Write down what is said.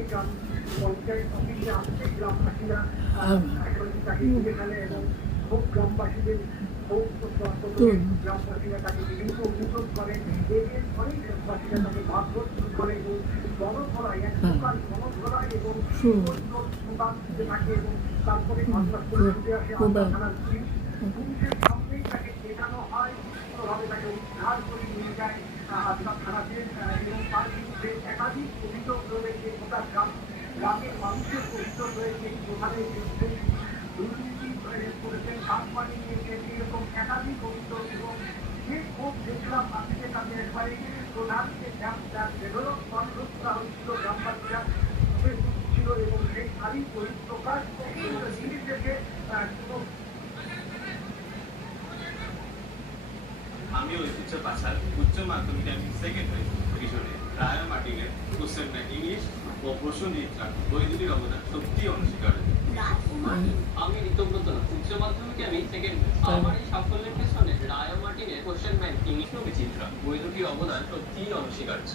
আজকে গ্রাম পঞ্চায়েত অফিসে আসছে গ্রামবাসীরা তাকে তুলে ফেলে এবং খুব গ্রামবাসীদের গ্রামবাসীরা তাকে বিভিন্ন অভিযোগ করে এদের অনেক গ্রামবাসীরা তাকে মারধর শুরু করে এবং গণধরায় এক প্রকার গণধরায় এবং থাকে এবং তারপরে ঘটনাস্থলে ছুটে আসে আমরা থানার পুলিশের সামনেই তাকে চেটানো হয় কোনোভাবে তাকে উদ্ধার করে নিয়ে যায় আপনার থানাতে এবং তার বিরুদ্ধে একাধিক অভিযোগ রয়েছে গোটা গ্রামের মানুষের অভিযোগ রয়েছে প্রধানের বিরুদ্ধে দুর্নীতি করেছেন কাঠমানি নিয়েছেন এরকম একাধিক অভিযোগ এবং যে ক্ষোভ দেখলাম আজকে তাদের একবারে প্রধানকে বেরোলো অনুরোধ করা হয়েছিল গ্রামবাসীরা ছিল এবং সেই তারই বহিঃপ্রকাশ জিনিস থেকে আমি ঐতিহ্য পাশার উচ্চ মাধ্যমিকে আমি সেকেন্ড হয়েছি কিশোরে রায় মার্টিনের কোশ্চেন ব্যাংক ইংলিশ ও প্রশ্নবিদ্যা বই দুটির অবদান সত্যি অনস্বীকার্য। আমি ঋতব্রত উচ্চ মাধ্যমিকে আমি সেকেন্ড হয়েছি। আমার এই সাফল্যের পেছনে রায় মার্টিনের কোশ্চেন ব্যাংক ইংলিশ ও বিচিত্রা বই দুটির অবদান সত্যি অনস্বীকার্য।